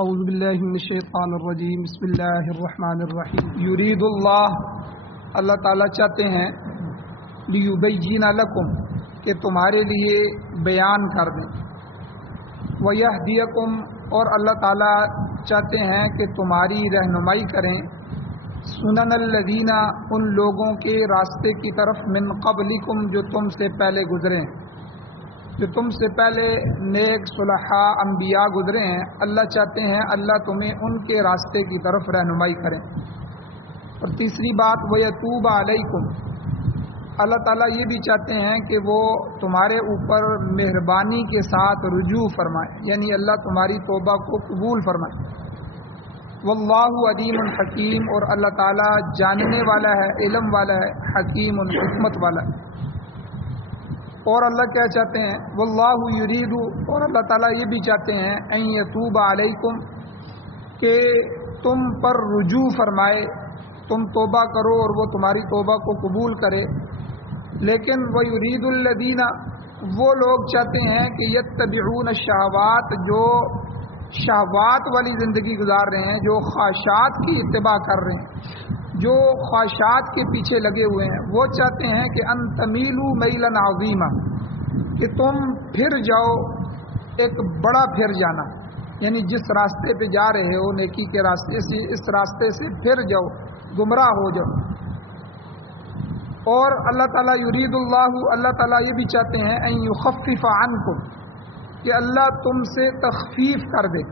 اعوذ باللہ من الشیطان الرجیم بسم اللہ الرحمن الرحیم یرید اللہ تعالیٰ چاہتے ہیں لیبین لکم کہ تمہارے لیے بیان کر دیں، ویہدیکم اور اللہ تعالیٰ چاہتے ہیں کہ تمہاری رہنمائی کریں، سنن الذین ان لوگوں کے راستے کی طرف من قبلکم جو تم سے پہلے گزرے ہیں، جو تم سے پہلے نیک صلحاء انبیاء گزرے ہیں، اللہ چاہتے ہیں اللہ تمہیں ان کے راستے کی طرف رہنمائی کریں۔ اور تیسری بات وَيَتُوبَ عَلَيْكُمْ، اللہ تعالیٰ یہ بھی چاہتے ہیں کہ وہ تمہارے اوپر مہربانی کے ساتھ رجوع فرمائے، یعنی اللہ تمہاری توبہ کو قبول فرمائے۔ واللہ علیم حکیم، اور اللہ تعالیٰ جاننے والا ہے، علم والا ہے، حکیم حکمت والا ہے۔ اور اللہ کیا چاہتے ہیں، واللہ یرید، اور اللہ تعالیٰ یہ بھی چاہتے ہیں ان یتوب علیکم کہ تم پر رجوع فرمائے، تم توبہ کرو اور وہ تمہاری توبہ کو قبول کرے۔ لیکن ویرید الذین، وہ لوگ چاہتے ہیں کہ یتبعون الشہوات، جو شہوات والی زندگی گزار رہے ہیں، جو خواہشات کی اتباع کر رہے ہیں، جو خواہشات کے پیچھے لگے ہوئے ہیں، وہ چاہتے ہیں کہ ان تمیلوا میلا عظیما، کہ تم پھر جاؤ ایک بڑا پھر جانا، یعنی جس راستے پہ جا رہے ہو نیکی کے راستے سے، اس راستے سے پھر جاؤ، گمراہ ہو جاؤ۔ اور اللہ تعالیٰ یرید اللہ تعالیٰ یہ بھی چاہتے ہیں ان یخفف عنکم، کہ اللہ تم سے تخفیف کر دے،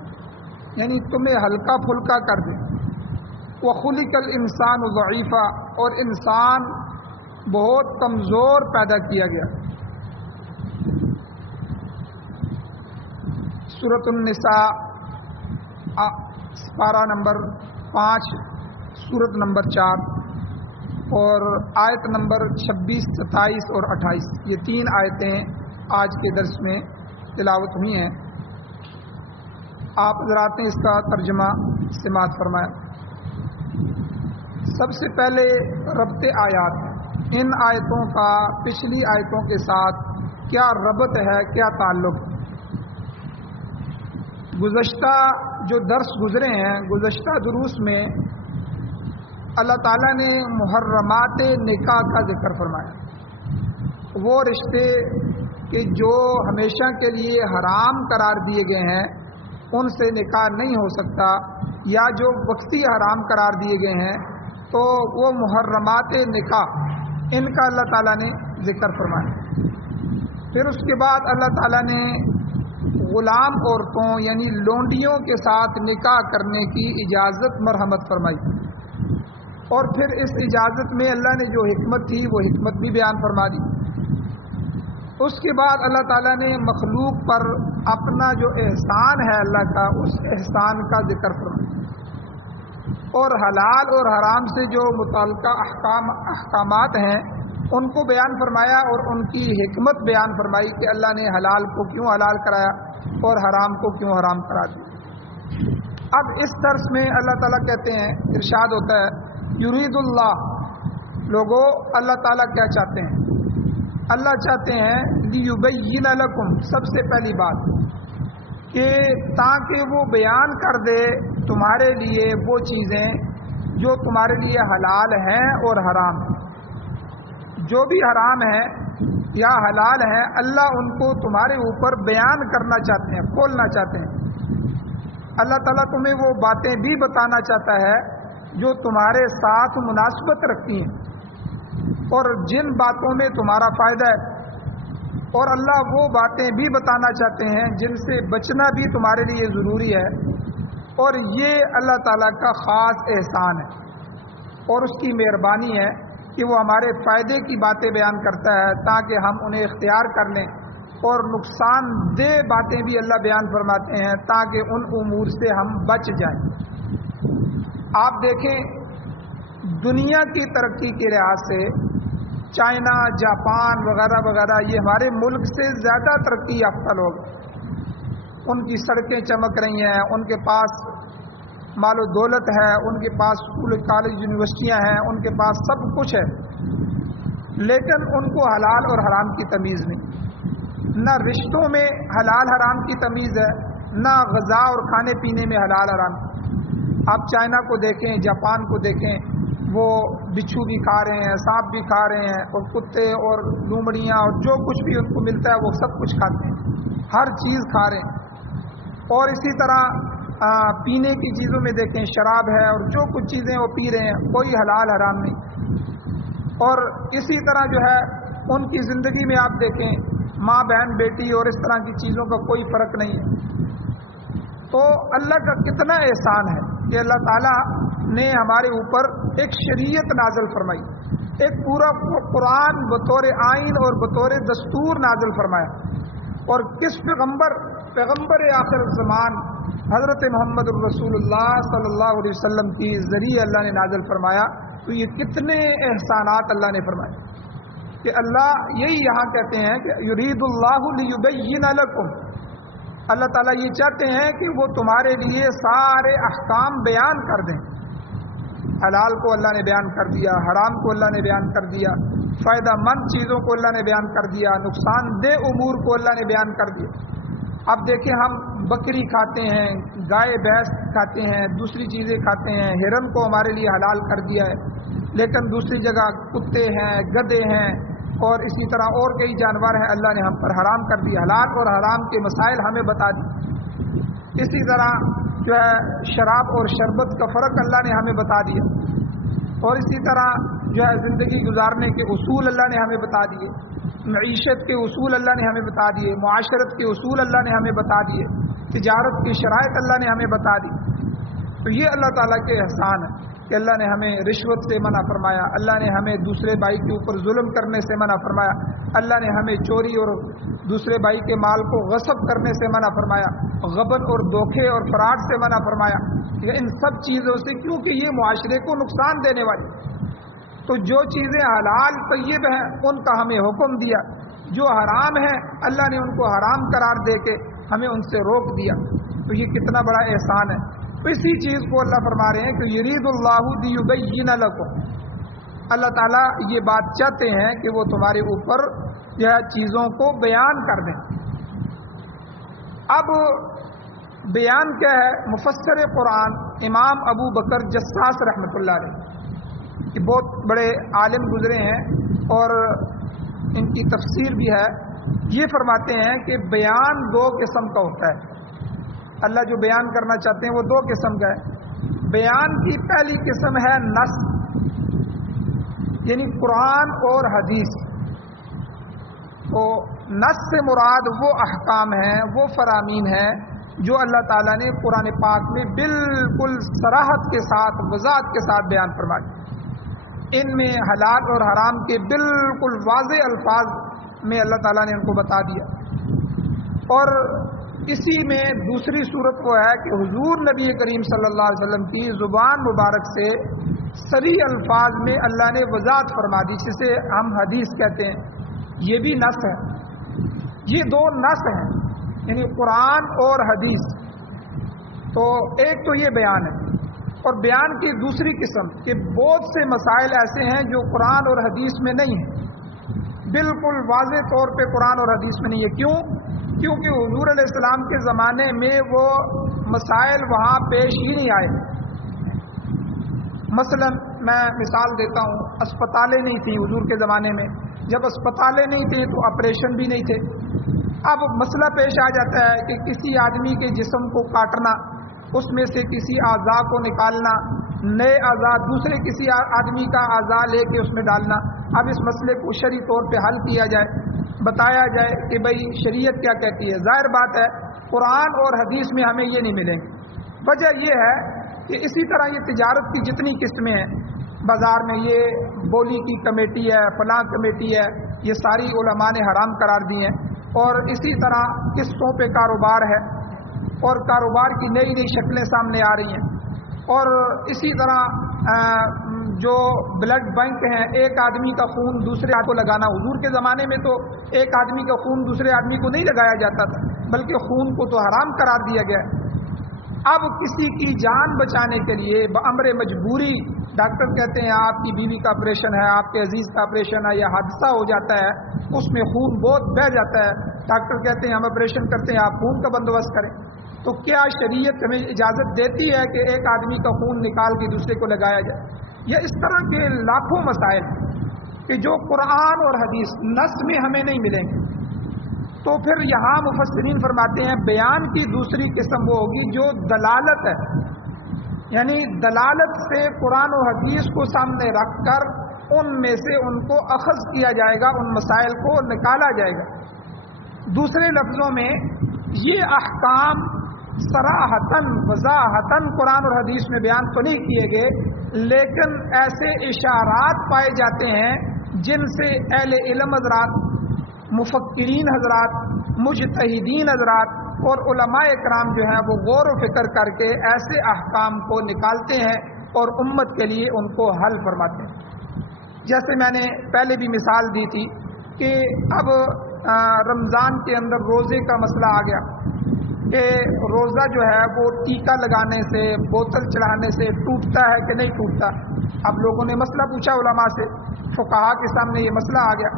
یعنی تمہیں ہلکا پھلکا کر دے۔ وَخُلِقَ الْإِنسَانُ ضَعِيفًا، اور انسان بہت کمزور پیدا کیا گیا۔ سورۃ النساء پارہ نمبر 5، سورت نمبر 4 اور آیت نمبر 26، 27 اور 28، یہ 3 آیتیں آج کے درس میں تلاوت ہوئی ہیں۔ آپ حضرات نے اس کا ترجمہ سماعت فرمایا۔ سب سے پہلے ربط آیات، ان آیتوں کا پچھلی آیتوں کے ساتھ کیا ربط ہے، کیا تعلق؟ گزشتہ جو درس گزرے ہیں، گزشتہ دروس میں اللہ تعالیٰ نے محرمات نکاح کا ذکر فرمایا، وہ رشتے کہ جو ہمیشہ کے لیے حرام قرار دیے گئے ہیں، ان سے نکاح نہیں ہو سکتا، یا جو وقتی حرام قرار دیے گئے ہیں، تو وہ محرمات نکاح، ان کا اللہ تعالیٰ نے ذکر فرمایا۔ پھر اس کے بعد اللہ تعالیٰ نے غلام عورتوں یعنی لونڈیوں کے ساتھ نکاح کرنے کی اجازت مرحمت فرمائی، اور پھر اس اجازت میں اللہ نے جو حکمت تھی وہ حکمت بھی بیان فرما دی۔ اس کے بعد اللہ تعالیٰ نے مخلوق پر اپنا جو احسان ہے اللہ کا، اس احسان کا ذکر فرمایا، اور حلال اور حرام سے جو متعلقہ احکامات ہیں ان کو بیان فرمایا، اور ان کی حکمت بیان فرمائی کہ اللہ نے حلال کو کیوں حلال کرایا اور حرام کو کیوں حرام کرا دیا۔ اب اس درس میں اللہ تعالیٰ کہتے ہیں، ارشاد ہوتا ہے یرید اللہ، لوگوں اللہ تعالیٰ کیا چاہتے ہیں؟ اللہ چاہتے ہیں لیبین لکم، سب سے پہلی بات کہ تاکہ وہ بیان کر دے تمہارے لیے وہ چیزیں جو تمہارے لیے حلال ہیں اور حرام ہیں۔ جو بھی حرام ہیں یا حلال ہیں، اللہ ان کو تمہارے اوپر بیان کرنا چاہتے ہیں، کھولنا چاہتے ہیں۔ اللہ تعالیٰ تمہیں وہ باتیں بھی بتانا چاہتا ہے جو تمہارے ساتھ مناسبت رکھتی ہیں اور جن باتوں میں تمہارا فائدہ ہے، اور اللہ وہ باتیں بھی بتانا چاہتے ہیں جن سے بچنا بھی تمہارے لیے ضروری ہے، اور یہ اللہ تعالیٰ کا خاص احسان ہے اور اس کی مہربانی ہے کہ وہ ہمارے فائدے کی باتیں بیان کرتا ہے تاکہ ہم انہیں اختیار کر لیں، اور نقصان دہ باتیں بھی اللہ بیان فرماتے ہیں تاکہ ان امور سے ہم بچ جائیں۔ آپ دیکھیں دنیا کی ترقی کے لحاظ سے چائنا، جاپان وغیرہ وغیرہ، یہ ہمارے ملک سے زیادہ ترقی یافتہ لوگ، ان کی سڑکیں چمک رہی ہیں، ان کے پاس مال و دولت ہے، ان کے پاس اسکول کالج یونیورسٹیاں ہیں، ان کے پاس سب کچھ ہے، لیکن ان کو حلال اور حرام کی تمیز نہیں، نہ رشتوں میں حلال حرام کی تمیز ہے، نہ غذا اور کھانے پینے میں حلال حرام. آپ چائنا کو دیکھیں، جاپان کو دیکھیں، وہ بچھو بھی کھا رہے ہیں، سانپ بھی کھا رہے ہیں، اور کتے اور لومڑیاں اور جو کچھ بھی ان کو ملتا ہے وہ سب کچھ کھاتے ہیں، ہر چیز کھا رہے ہیں. اور اسی طرح پینے کی چیزوں میں دیکھیں، شراب ہے اور جو کچھ چیزیں وہ پی رہے ہیں، کوئی حلال حرام نہیں. اور اسی طرح جو ہے ان کی زندگی میں آپ دیکھیں، ماں بہن بیٹی اور اس طرح کی چیزوں کا کوئی فرق نہیں ہے. تو اللہ کا کتنا احسان ہے کہ اللہ تعالیٰ نے ہمارے اوپر ایک شریعت نازل فرمائی، ایک پورا قرآن بطور آئین اور بطور دستور نازل فرمایا. اور کس پیغمبر آخر الزمان حضرت محمد الرسول اللہ صلی اللہ علیہ وسلم کی ذریعے اللہ نے نازل فرمایا. تو یہ کتنے احسانات اللہ نے فرمائے کہ اللہ یہی یہاں کہتے ہیں کہ یرید اللہ لیبین لکم، اللہ تعالیٰ یہ چاہتے ہیں کہ وہ تمہارے لیے سارے احکام بیان کر دیں. حلال کو اللہ نے بیان کر دیا، حرام کو اللہ نے بیان کر دیا، فائدہ مند چیزوں کو اللہ نے بیان کر دیا، نقصان دہ امور کو اللہ نے بیان کر دیا. اب دیکھیں، ہم بکری کھاتے ہیں، گائے بھینس کھاتے ہیں، دوسری چیزیں کھاتے ہیں، ہرن کو ہمارے لیے حلال کر دیا ہے، لیکن دوسری جگہ کتے ہیں، گدھے ہیں اور اسی طرح اور کئی جانور ہیں اللہ نے ہم پر حرام کر دیا. حلال اور حرام کے مسائل ہمیں بتا دی. اسی طرح جو ہے شراب اور شربت کا فرق اللہ نے ہمیں بتا دیا. اور اسی طرح جو ہے زندگی گزارنے کے اصول اللہ نے ہمیں بتا دیے، معیشت کے اصول اللہ نے ہمیں بتا دیے، معاشرت کے اصول اللہ نے ہمیں بتا دیے، تجارت کی شرائط اللہ نے ہمیں بتا دی. تو یہ اللہ تعالیٰ کے احسان ہے کہ اللہ نے ہمیں رشوت سے منع فرمایا، اللہ نے ہمیں دوسرے بھائی کے اوپر ظلم کرنے سے منع فرمایا، اللہ نے ہمیں چوری اور دوسرے بھائی کے مال کو غصب کرنے سے منع فرمایا، غبن اور دھوکے اور فراڈ سے منع فرمایا. ان سب چیزوں سے، کیونکہ یہ معاشرے کو نقصان دینے والی. تو جو چیزیں حلال طیب ہیں ان کا ہمیں حکم دیا، جو حرام ہیں اللہ نے ان کو حرام قرار دے کے ہمیں ان سے روک دیا. تو یہ کتنا بڑا احسان ہے. تو اسی چیز کو اللہ فرما رہے ہیں کہ یرید اللہ لیبین لکم، اللہ تعالیٰ یہ بات چاہتے ہیں کہ وہ تمہارے اوپر یہ چیزوں کو بیان کر دیں. اب بیان کیا ہے؟ مفسر قرآن امام ابو بکر جساس رحمۃ اللہ علیہ، یہ بہت بڑے عالم گزرے ہیں اور ان کی تفسیر بھی ہے. یہ فرماتے ہیں کہ بیان دو قسم کا ہوتا ہے. اللہ جو بیان کرنا چاہتے ہیں وہ دو قسم کا ہے. بیان کی پہلی قسم ہے نص، یعنی قرآن اور حدیث. تو نص سے مراد وہ احکام ہیں، وہ فرامین ہیں جو اللہ تعالیٰ نے قرآن پاک میں بالکل صراحت کے ساتھ، وضاحت کے ساتھ بیان فرمائے. ان میں حلال اور حرام کے بالکل واضح الفاظ میں اللہ تعالیٰ نے ان کو بتا دیا. اور اسی میں دوسری صورت وہ ہے کہ حضور نبی کریم صلی اللہ علیہ وسلم کی زبان مبارک سے صریح الفاظ میں اللہ نے وضاحت فرما دی، جسے ہم حدیث کہتے ہیں. یہ بھی نص ہے. یہ دو نص ہیں، یعنی قرآن اور حدیث. تو ایک تو یہ بیان ہے. اور بیان کی دوسری قسم کہ بہت سے مسائل ایسے ہیں جو قرآن اور حدیث میں نہیں ہیں، بالکل واضح طور پہ قرآن اور حدیث میں نہیں ہے. کیوں؟ کیونکہ حضور علیہ السلام کے زمانے میں وہ مسائل وہاں پیش ہی نہیں آئے. مثلا میں مثال دیتا ہوں، اسپتالیں نہیں تھیں حضور کے زمانے میں. جب اسپتالیں نہیں تھیں تو آپریشن بھی نہیں تھے. اب مسئلہ پیش آ جاتا ہے کہ کسی آدمی کے جسم کو کاٹنا، اس میں سے کسی اعضاء کو نکالنا، نئے اعضاء دوسرے کسی آدمی کا اعضاء لے کے اس میں ڈالنا. اب اس مسئلے کو شرعی طور پہ حل کیا جائے، بتایا جائے کہ بھئی شریعت کیا کہتی ہے. ظاہر بات ہے قرآن اور حدیث میں ہمیں یہ نہیں ملیں گے. وجہ یہ ہے کہ اسی طرح یہ تجارت کی جتنی قسمیں ہیں بازار میں، یہ بولی کی کمیٹی ہے، فلاں کمیٹی ہے، یہ ساری علماء نے حرام قرار دی ہیں. اور اسی طرح قسطوں پہ کاروبار ہے اور کاروبار کی نئی نئی شکلیں سامنے آ رہی ہیں. اور اسی طرح جو بلڈ بینک ہیں، ایک آدمی کا خون دوسرے آدمی کو لگانا. حضور کے زمانے میں تو ایک آدمی کا خون دوسرے آدمی کو نہیں لگایا جاتا تھا، بلکہ خون کو تو حرام قرار دیا گیا. اب کسی کی جان بچانے کے لیے بامر مجبوری ڈاکٹر کہتے ہیں آپ کی بیوی کا آپریشن ہے، آپ کے عزیز کا آپریشن ہے، یا حادثہ ہو جاتا ہے، اس میں خون بہت بہہ جاتا ہے. ڈاکٹر کہتے ہیں ہم آپریشن کرتے ہیں، آپ خون کا بندوبست کریں. تو کیا شریعت ہمیں اجازت دیتی ہے کہ ایک آدمی کا خون نکال کے دوسرے کو لگایا جائے؟ یا اس طرح کے لاکھوں مسائل کہ جو قرآن اور حدیث نص میں ہمیں نہیں ملیں گے. تو پھر یہاں مفسرین فرماتے ہیں بیان کی دوسری قسم وہ ہوگی جو دلالت ہے، یعنی دلالت سے قرآن و حدیث کو سامنے رکھ کر ان میں سے ان کو اخذ کیا جائے گا، ان مسائل کو نکالا جائے گا. دوسرے لفظوں میں یہ احکام صراحتاً وضاحتاً قرآن اور حدیث میں بیان تو نہیں کیے گئے، لیکن ایسے اشارات پائے جاتے ہیں جن سے اہل علم حضرات، مفکرین حضرات، مجتہدین حضرات اور علماء اکرام جو ہیں وہ غور و فکر کر کے ایسے احکام کو نکالتے ہیں اور امت کے لیے ان کو حل فرماتے ہیں. جیسے میں نے پہلے بھی مثال دی تھی کہ اب رمضان کے اندر روزے کا مسئلہ آ گیا کہ روزہ جو ہے وہ ٹیکا لگانے سے، بوتل چڑھانے سے ٹوٹتا ہے کہ نہیں ٹوٹتا. اب لوگوں نے مسئلہ پوچھا علماء سے، فقہا کے سامنے یہ مسئلہ آ گیا.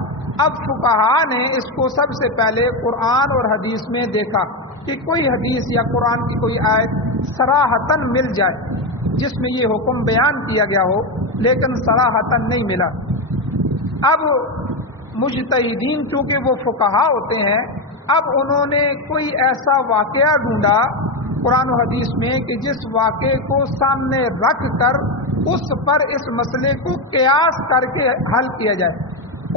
اب فقہا نے اس کو سب سے پہلے قرآن اور حدیث میں دیکھا کہ کوئی حدیث یا قرآن کی کوئی آیت صراحتاً مل جائے جس میں یہ حکم بیان کیا گیا ہو، لیکن صراحتاً نہیں ملا. اب مجتہدین چونکہ وہ فقہا ہوتے ہیں، اب انہوں نے کوئی ایسا واقعہ ڈھونڈا قرآن و حدیث میں کہ جس واقعے کو سامنے رکھ کر اس پر اس مسئلے کو قیاس کر کے حل کیا جائے،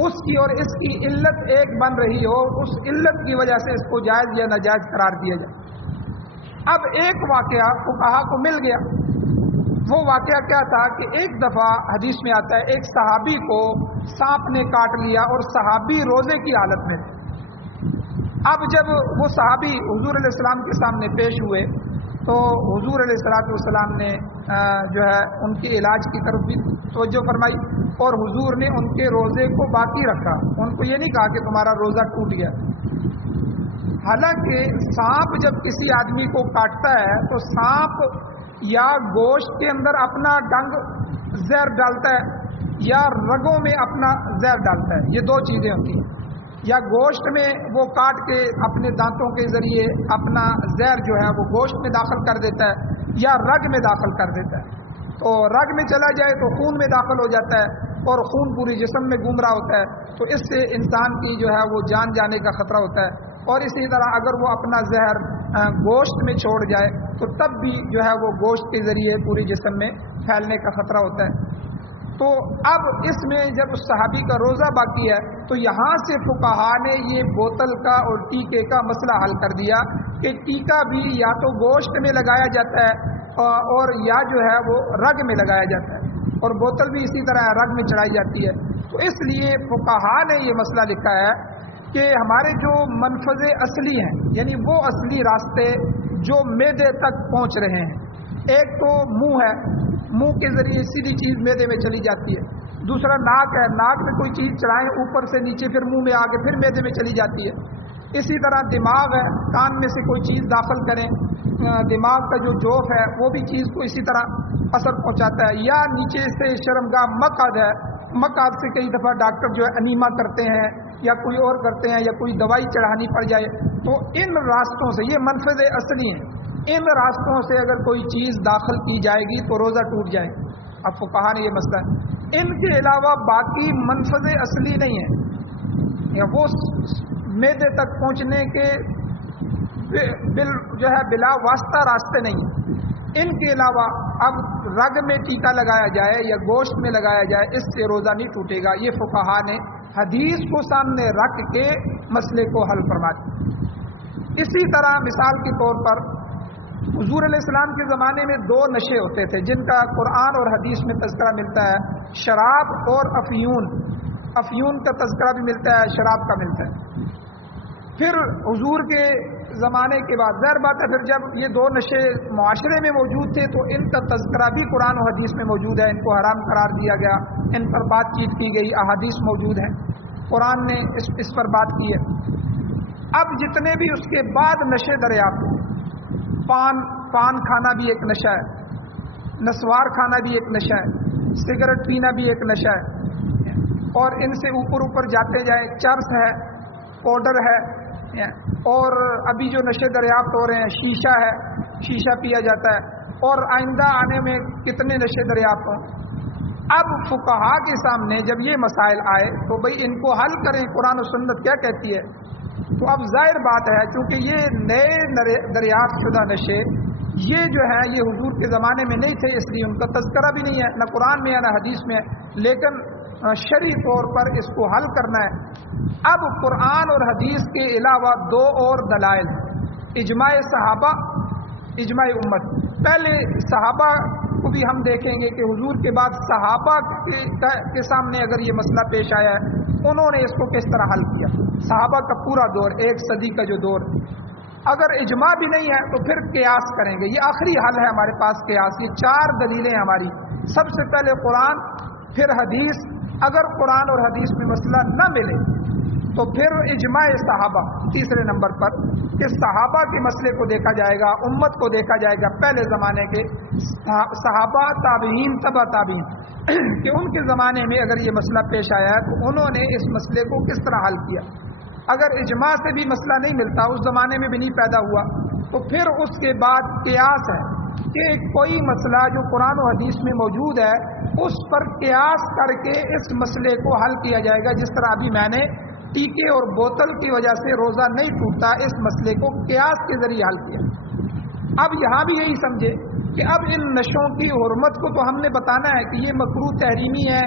اس کی اور اس کی علت ایک بن رہی ہو، اس علت کی وجہ سے اس کو جائز یا ناجائز قرار دیا جائے. اب ایک واقعہ فقہا کو مل گیا. وہ واقعہ کیا تھا کہ ایک دفعہ حدیث میں آتا ہے ایک صحابی کو سانپ نے کاٹ لیا اور صحابی روزے کی حالت میں. اب جب وہ صحابی حضور علیہ السلام کے سامنے پیش ہوئے تو حضور علیہ السلام نے جو ہے ان کے علاج کی طرف بھی توجہ فرمائی اور حضور نے ان کے روزے کو باقی رکھا. ان کو یہ نہیں کہا کہ تمہارا روزہ ٹوٹ گیا. حالانکہ سانپ جب کسی آدمی کو کاٹتا ہے تو سانپ یا گوشت کے اندر اپنا ڈنگ زہر ڈالتا ہے یا رگوں میں اپنا زہر ڈالتا ہے. یہ دو چیزیں ہوتی ہیں. یا گوشت میں وہ کاٹ کے اپنے دانتوں کے ذریعے اپنا زہر جو ہے وہ گوشت میں داخل کر دیتا ہے یا رگ میں داخل کر دیتا ہے. تو رگ میں چلا جائے تو خون میں داخل ہو جاتا ہے اور خون پوری جسم میں گھوم رہا ہوتا ہے، تو اس سے انسان کی جو ہے وہ جان جانے کا خطرہ ہوتا ہے. اور اسی طرح اگر وہ اپنا زہر گوشت میں چھوڑ جائے تو تب بھی جو ہے وہ گوشت کے ذریعے پوری جسم میں پھیلنے کا خطرہ ہوتا ہے. تو اب اس میں جب اس صحابی کا روزہ باقی ہے تو یہاں سے فقہا نے یہ بوتل کا اور ٹیکے کا مسئلہ حل کر دیا کہ ٹیکا بھی یا تو گوشت میں لگایا جاتا ہے اور یا جو ہے وہ رگ میں لگایا جاتا ہے، اور بوتل بھی اسی طرح رگ میں چڑھائی جاتی ہے. تو اس لیے فقہا نے یہ مسئلہ لکھا ہے کہ ہمارے جو منفذ اصلی ہیں، یعنی وہ اصلی راستے جو معدے تک پہنچ رہے ہیں، ایک تو منہ ہے، منہ کے ذریعے سیدھی چیز معدے میں چلی جاتی ہے. دوسرا ناک ہے، ناک میں کوئی چیز چڑھائیں اوپر سے نیچے پھر منہ میں آ کے پھر معدے میں چلی جاتی ہے. اسی طرح دماغ ہے، کان میں سے کوئی چیز داخل کریں، دماغ کا جو جوف ہے وہ بھی چیز کو اسی طرح اثر پہنچاتا ہے. یا نیچے سے شرمگاہ مقعد ہے، مقعد سے کئی دفعہ ڈاکٹر جو ہے انیما کرتے ہیں یا کوئی اور کرتے ہیں یا کوئی دوائی چڑھانی پڑ جائے. تو ان راستوں سے یہ منفذ اصلی ہیں، ان راستوں سے اگر کوئی چیز داخل کی جائے گی تو روزہ ٹوٹ جائے گا. اب فقہا نے یہ مسئلہ ہے. ان کے علاوہ باقی منفذ اصلی نہیں ہے، یا وہ معدے تک پہنچنے کے جو ہے بلا واسطہ راستے نہیں. ان کے علاوہ اب رگ میں ٹیکا لگایا جائے یا گوشت میں لگایا جائے، اس سے روزہ نہیں ٹوٹے گا. یہ فقہا نے حدیث کو سامنے رکھ کے مسئلے کو حل فرما دیا. اسی طرح مثال کے طور پر حضور علیہ السلام کے زمانے میں دو نشے ہوتے تھے جن کا قرآن اور حدیث میں تذکرہ ملتا ہے، شراب اور افیون. افیون کا تذکرہ بھی ملتا ہے، شراب کا ملتا ہے. پھر حضور کے زمانے کے بعد ظاہر بات ہے پھر جب یہ دو نشے معاشرے میں موجود تھے تو ان کا تذکرہ بھی قرآن و حدیث میں موجود ہے. ان کو حرام قرار دیا گیا، ان پر بات چیت کی گئی، احادیث موجود ہیں، قرآن نے اس پر بات کی ہے. اب جتنے بھی اس کے بعد نشے دریافت، پان کھانا بھی ایک نشہ ہے، نسوار کھانا بھی ایک نشہ ہے، سگریٹ پینا بھی ایک نشہ ہے، اور ان سے اوپر جاتے جائے چرس ہے، پاؤڈر ہے، اور ابھی جو نشے دریافت ہو رہے ہیں، شیشہ ہے، شیشہ پیا جاتا ہے، اور آئندہ آنے میں کتنے نشے دریافت ہوں۔ اب فقہا کے سامنے جب یہ مسائل آئے تو بھئی ان کو حل کریں، قرآن و سنت کیا کہتی ہے۔ تو اب ظاہر بات ہے کیونکہ یہ نئے دریافت شدہ نشے یہ جو ہے یہ حضور کے زمانے میں نہیں تھے، اس لیے ان کا تذکرہ بھی نہیں ہے، نہ قرآن میں ہے نہ حدیث میں ہے، لیکن شرعی طور پر اس کو حل کرنا ہے۔ اب قرآن اور حدیث کے علاوہ دو اور دلائل، اجماع صحابہ، اجماع امت۔ پہلے صحابہ کو بھی ہم دیکھیں گے کہ حضور کے بعد صحابہ کے سامنے اگر یہ مسئلہ پیش آیا ہے، انہوں نے اس کو کس طرح حل کیا۔ صحابہ کا پورا دور، 1 صدی کا جو دور، اگر اجماع بھی نہیں ہے تو پھر قیاس کریں گے۔ یہ آخری حل ہے ہمارے پاس قیاس، یہ 4 دلیلیں ہماری، سب سے پہلے قرآن، پھر حدیث۔ اگر قرآن اور حدیث میں مسئلہ نہ ملے تو پھر اجماع صحابہ تیسرے نمبر پر، کہ صحابہ کے مسئلے کو دیکھا جائے گا، امت کو دیکھا جائے گا، پہلے زمانے کے صحابہ، تابعین، تبع تابعین، کہ ان کے زمانے میں اگر یہ مسئلہ پیش آیا ہے تو انہوں نے اس مسئلے کو کس طرح حل کیا۔ اگر اجماع سے بھی مسئلہ نہیں ملتا، اس زمانے میں بھی نہیں پیدا ہوا، تو پھر اس کے بعد قیاس ہے کہ کوئی مسئلہ جو قرآن و حدیث میں موجود ہے اس پر قیاس کر کے اس مسئلے کو حل کیا جائے گا۔ جس طرح ابھی میں نے ٹیکے اور بوتل کی وجہ سے روزہ نہیں ٹوٹتا، اس مسئلے کو قیاس کے ذریعے حل کیا۔ اب یہاں بھی یہی سمجھے کہ اب ان نشوں کی حرمت کو تو ہم نے بتانا ہے کہ یہ مکروہ تحریمی ہے،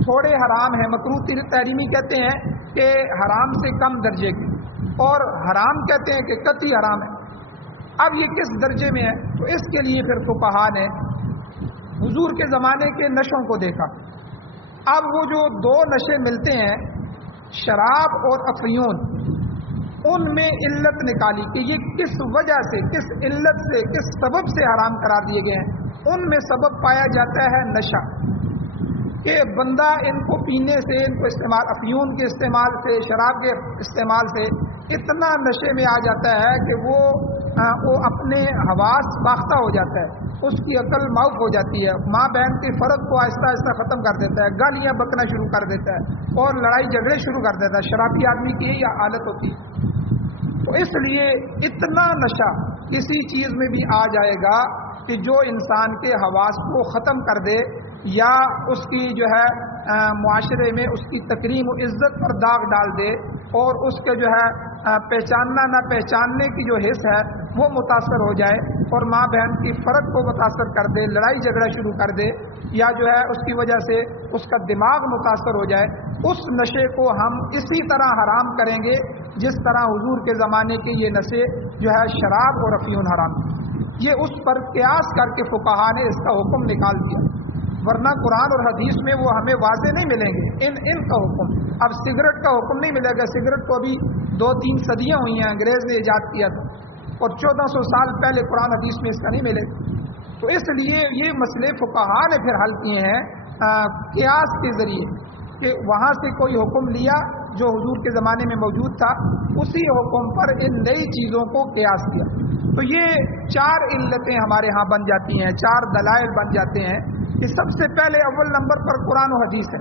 تھوڑے حرام ہے۔ مکروہ تحریمی کہتے ہیں کہ حرام سے کم درجے کی، اور حرام کہتے ہیں کہ قطعی حرام ہے۔ اب یہ کس درجے میں ہے؟ تو اس کے لیے پھر فقہا نے حضور کے زمانے کے نشوں کو دیکھا۔ اب وہ جو 2 نشے ملتے ہیں، شراب اور افیون، ان میں علت نکالی کہ یہ کس وجہ سے، کس علت سے، کس سبب سے حرام قرار دیے گئے ہیں۔ ان میں سبب پایا جاتا ہے نشہ، کہ بندہ ان کو پینے سے، ان کو استعمال، افیون کے استعمال سے، شراب کے استعمال سے اتنا نشے میں آ جاتا ہے کہ وہ اپنے حواس باختہ ہو جاتا ہے، اس کی عقل معاف ہو جاتی ہے، ماں بہن کے فرق کو آہستہ آہستہ ختم کر دیتا ہے، گالیاں بکنا شروع کر دیتا ہے، اور لڑائی جھگڑے شروع کر دیتا ہے۔ شرابی آدمی کی یہ حالت ہوتی ہے۔ تو اس لیے اتنا نشہ کسی چیز میں بھی آ جائے گا کہ جو انسان کے حواس کو ختم کر دے، یا اس کی جو ہے معاشرے میں اس کی تکریم و عزت پر داغ ڈال دے، اور اس کے جو ہے پہچاننا نہ پہچاننے کی جو حس ہے وہ متاثر ہو جائے، اور ماں بہن کی فرق کو متاثر کر دے، لڑائی جھگڑا شروع کر دے، یا جو ہے اس کی وجہ سے اس کا دماغ متاثر ہو جائے، اس نشے کو ہم اسی طرح حرام کریں گے جس طرح حضور کے زمانے کے یہ نشے جو ہے شراب اور افیون حرام۔ یہ اس پر قیاس کر کے فقہا نے اس کا حکم نکال دیا، ورنہ قرآن اور حدیث میں وہ ہمیں واضح نہیں ملیں گے ان کا حکم۔ اب سگریٹ کا حکم نہیں ملے گا، سگریٹ کو ابھی 2-3 صدیاں ہوئی ہیں، انگریز نے ایجاد کیا تھا، اور 1400 سال پہلے قرآن حدیث میں اس کا نہیں ملے۔ تو اس لیے یہ مسئلے فقہا نے پھر حل کیے ہیں قیاس کے ذریعے، کہ وہاں سے کوئی حکم لیا جو حضور کے زمانے میں موجود تھا، اسی حکم پر ان نئی چیزوں کو قیاس کیا۔ تو یہ 4 علتیں ہمارے ہاں بن جاتی ہیں، 4 دلائل بن جاتے ہیں کہ سب سے پہلے اول نمبر پر قرآن و حدیث ہے،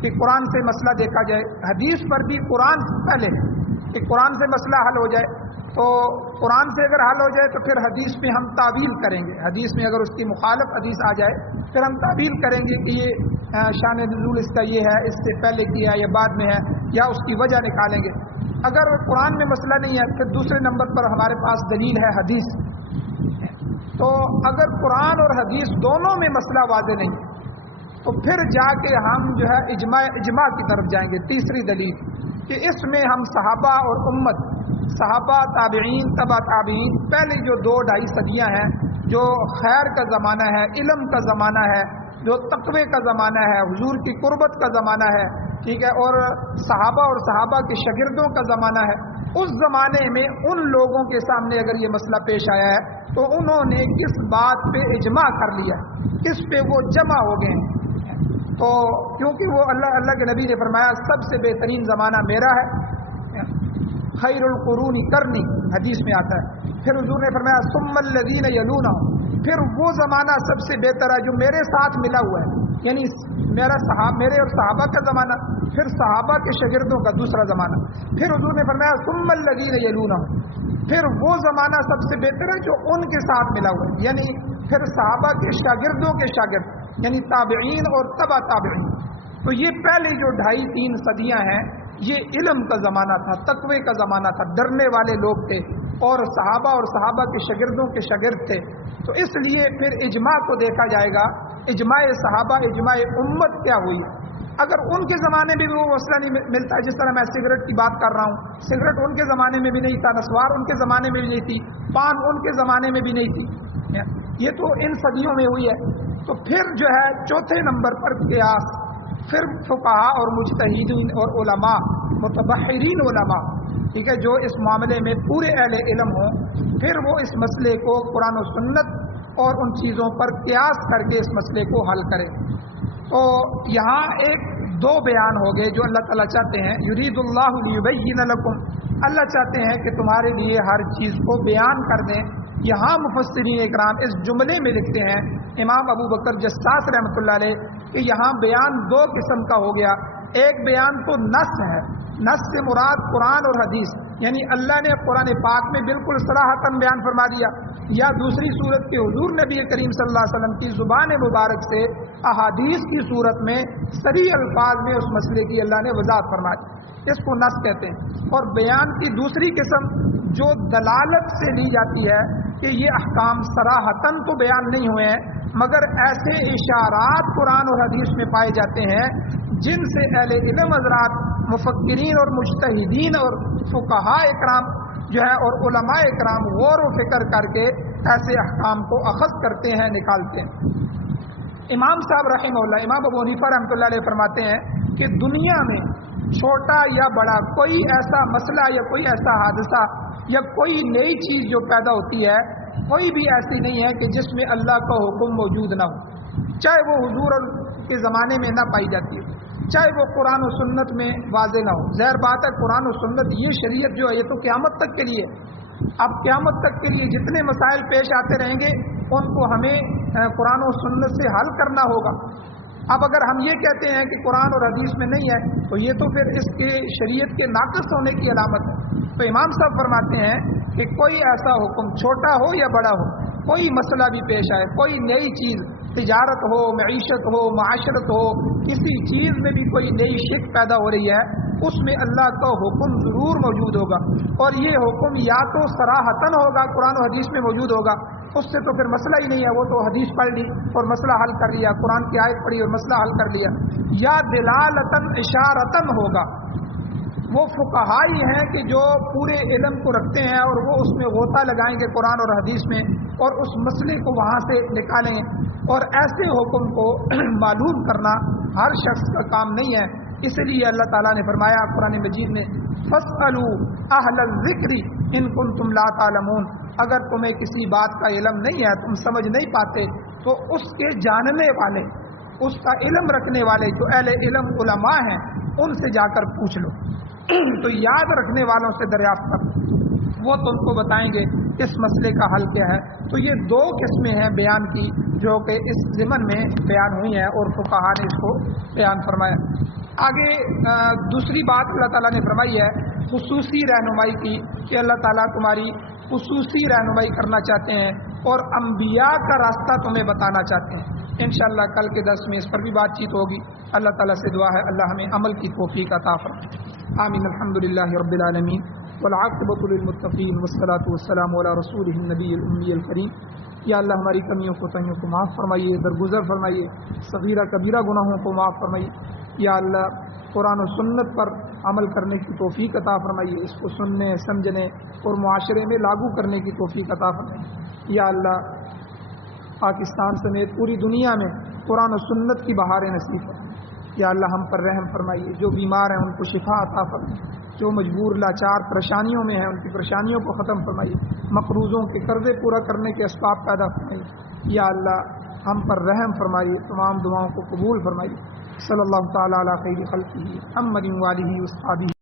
کہ قرآن سے مسئلہ دیکھا جائے، حدیث پر بھی قرآن سے پہلے ہے کہ قرآن سے مسئلہ حل ہو جائے۔ تو قرآن سے اگر حل ہو جائے تو پھر حدیث میں ہم تعویل کریں گے، حدیث میں اگر اس کی مخالف حدیث آ جائے پھر ہم تعویل کریں گے کہ یہ شان نزول اس کا یہ ہے، اس سے پہلے کی ہے یا بعد میں ہے، یا اس کی وجہ نکالیں گے۔ اگر قرآن میں مسئلہ نہیں ہے پھر دوسرے نمبر پر ہمارے پاس دلیل ہے حدیث۔ تو اگر قرآن اور حدیث دونوں میں مسئلہ واضح نہیں تو پھر جا کے ہم جو ہے اجماع کی طرف جائیں گے۔ تیسری دلیل کہ اس میں ہم صحابہ اور امت، صحابہ، تابعین، تبع تابعین، پہلے جو 2-2.5 صدیاں ہیں، جو خیر کا زمانہ ہے، علم کا زمانہ ہے، جو تقوی کا زمانہ ہے، حضور کی قربت کا زمانہ ہے، ٹھیک ہے، اور صحابہ اور صحابہ کے شاگردوں کا زمانہ ہے، اس زمانے میں ان لوگوں کے سامنے اگر یہ مسئلہ پیش آیا ہے تو انہوں نے کس بات پہ اجماع کر لیا، اس پہ وہ جمع ہو گئے ہیں۔ تو کیونکہ وہ اللہ کے نبی نے فرمایا سب سے بہترین زمانہ میرا ہے، خیر القرون قرنی، حدیث میں آتا ہے۔ پھر حضور نے فرمایا ثم الذین یلونہم، پھر وہ زمانہ سب سے بہتر ہے جو میرے ساتھ ملا ہوا ہے۔ یعنی میرے اور صحابہ کا زمانہ، پھر صحابہ کے شاگردوں کا دوسرا زمانہ، پھر حضور نے فرمایا ثم الذین یلونہم، پھر وہ زمانہ سب سے بہتر ہے جو ان کے ساتھ ملا ہوا ہے، یعنی پھر صحابہ کے شاگردوں کے شاگرد یعنی تابعین اور تبع تابعین۔ تو یہ پہلے جو 2.5-3 صدیاں ہیں یہ علم کا زمانہ تھا، تقوی کا زمانہ تھا، ڈرنے والے لوگ تھے، اور صحابہ کے شاگردوں کے شاگرد تھے۔ تو اس لیے پھر اجماع کو دیکھا جائے گا، اجماع صحابہ اجماع امت کیا ہوئی۔ اگر ان کے زمانے میں بھی وہ مسئلہ نہیں ملتا ہے، جس طرح میں سگریٹ کی بات کر رہا ہوں، سگریٹ ان کے زمانے میں بھی نہیں تھا، نسوار ان کے زمانے میں بھی نہیں تھی، پان ان کے زمانے میں بھی نہیں تھی، یہ تو ان صدیوں میں ہوئی ہے۔ تو پھر جو ہے چوتھے نمبر پر قیاس، پھر فقہا اور مجتہدین اور علماء متبحرین علماء، ٹھیک ہے، جو اس معاملے میں پورے اہل علم ہوں، پھر وہ اس مسئلے کو قرآن و سنت اور ان چیزوں پر قیاس کر کے اس مسئلے کو حل کریں۔ تو یہاں 2 بیان ہو گئے جو اللہ تعالیٰ چاہتے ہیں، یرید اللہ لیبین لکم، اللہ چاہتے ہیں کہ تمہارے لیے ہر چیز کو بیان کر دیں۔ یہاں مفسرین اکرام اس جملے میں لکھتے ہیں، امام ابو بکر جساس رحمۃ اللہ علیہ، کہ یہاں بیان 2 قسم کا ہو گیا۔ ایک بیان تو نص ہے، نص سے مراد قرآن اور حدیث، یعنی اللہ نے قرآن پاک میں بالکل صراحتاً بیان فرما دیا، یا دوسری صورت کے حضور نبی کریم صلی اللہ علیہ وسلم کی زبان مبارک سے احادیث کی صورت میں صریح الفاظ میں اس مسئلے کی اللہ نے وضاحت فرما دی، اس کو نص کہتے ہیں۔ اور بیان کی دوسری قسم جو دلالت سے لی جاتی ہے کہ یہ احکام صراحتاً تو بیان نہیں ہوئے ہیں، مگر ایسے اشارات قرآن اور حدیث میں پائے جاتے ہیں جن سے اہل علم حضرات، مفکرین اور مجتہدین اور فقہاء اکرام جو ہے اور علماء اکرام غور و فکر کر کے ایسے احکام کو اخذ کرتے ہیں، نکالتے ہیں۔ امام صاحب رحمہ اللہ، امام ابو حنیفہ رحمۃ اللہ علیہ فرماتے ہیں کہ دنیا میں چھوٹا یا بڑا کوئی ایسا مسئلہ یا کوئی ایسا حادثہ یا کوئی نئی چیز جو پیدا ہوتی ہے، کوئی بھی ایسی نہیں ہے کہ جس میں اللہ کا حکم موجود نہ ہو، چاہے وہ حضور کے زمانے میں نہ پائی جاتی ہے، چاہے وہ قرآن و سنت میں واضح نہ ہو۔ ظاہر بات ہے قرآن و سنت یہ شریعت جو ہے یہ تو قیامت تک کے لیے، اب قیامت تک کے لیے جتنے مسائل پیش آتے رہیں گے ان کو ہمیں قرآن و سنت سے حل کرنا ہوگا۔ اب اگر ہم یہ کہتے ہیں کہ قرآن اور حدیث میں نہیں ہے تو یہ تو پھر اس کے شریعت کے ناقص ہونے کی علامت ہے۔ تو امام صاحب فرماتے ہیں کہ کوئی ایسا حکم چھوٹا ہو یا بڑا ہو، کوئی مسئلہ بھی پیش آئے، کوئی نئی چیز، تجارت ہو، معیشت ہو، معاشرت ہو، کسی چیز میں بھی کوئی نئی شک پیدا ہو رہی ہے، اس میں اللہ کا حکم ضرور موجود ہوگا، اور یہ حکم یا تو صراحتاً ہوگا، قرآن و حدیث میں موجود ہوگا، اس سے تو پھر مسئلہ ہی نہیں ہے، وہ تو حدیث پڑھ لی اور مسئلہ حل کر لیا، قرآن کی آیت پڑھی اور مسئلہ حل کر لیا، یا دلالتاً اشارتاً ہوگا۔ وہ فقہائی ہیں کہ جو پورے علم کو رکھتے ہیں اور وہ اس میں غوطہ لگائیں گے قرآن اور حدیث میں اور اس مسئلے کو وہاں سے نکالیں، اور ایسے حکم کو معلوم کرنا ہر شخص کا کام نہیں ہے۔ اس لیے اللہ تعالیٰ نے فرمایا قرآن مجید میں، فَاسْأَلُوا أَهْلَ الذِّكْرِ إِن كُنتُمْ لَا تَعْلَمُونَ، اگر تمہیں کسی بات کا علم نہیں ہے، تم سمجھ نہیں پاتے، تو اس کے جاننے والے، اس کا علم رکھنے والے جو اہل علم علماء ہیں ان سے جا کر پوچھ لو، تو یاد رکھنے والوں سے دریافت کرو، وہ تم کو بتائیں گے اس مسئلے کا حل کیا ہے۔ تو یہ 2 قسمیں ہیں بیان کی جو کہ اس ضمن میں بیان ہوئی ہیں اور فقہا نے اس کو بیان فرمایا۔ آگے دوسری بات اللہ تعالیٰ نے فرمائی ہے خصوصی رہنمائی کی، کہ اللہ تعالیٰ تمہاری خصوصی رہنمائی کرنا چاہتے ہیں اور انبیاء کا راستہ تمہیں بتانا چاہتے ہیں۔ انشاءاللہ کل کے درس میں اس پر بھی بات چیت ہوگی۔ اللہ تعالیٰ سے دعا ہے اللہ ہمیں عمل کی توفیق عطا فرمائے۔ آمین۔ الحمدللہ رب العالمین والعاقبۃ للمتقین والصلاۃ والسلام علی رسولہ النبی الامی الکریم۔ یا اللہ ہماری کمیوں کوتاہیوں کو معاف فرمائیے، درگزر فرمائیے، صغیرہ کبیرہ گناہوں کو معاف فرمائیے۔ یا اللہ قرآن و سنت پر عمل کرنے کی توفیق عطا فرمائیے، اس کو سننے، سمجھنے اور معاشرے میں لاگو کرنے کی توفیق عطا فرمائیے۔ یا اللہ پاکستان سمیت پوری دنیا میں قرآن و سنت کی بہاریں نصیب فرمائیے۔ یا اللہ ہم پر رحم فرمائیے، جو بیمار ہیں ان کو شفا عطا فرمائیے، جو مجبور لاچار پریشانیوں میں ہیں ان کی پریشانیوں کو ختم فرمائیے، مقروضوں کے قرضے پورا کرنے کے اسباب پیدا فرمائیے۔ یا اللہ ہم پر رحم فرمائیے، تمام دعاؤں کو قبول فرمائیے۔ صلی اللہ تعالیٰ علی خیر خلقہ محمد و آلہ و صحبہ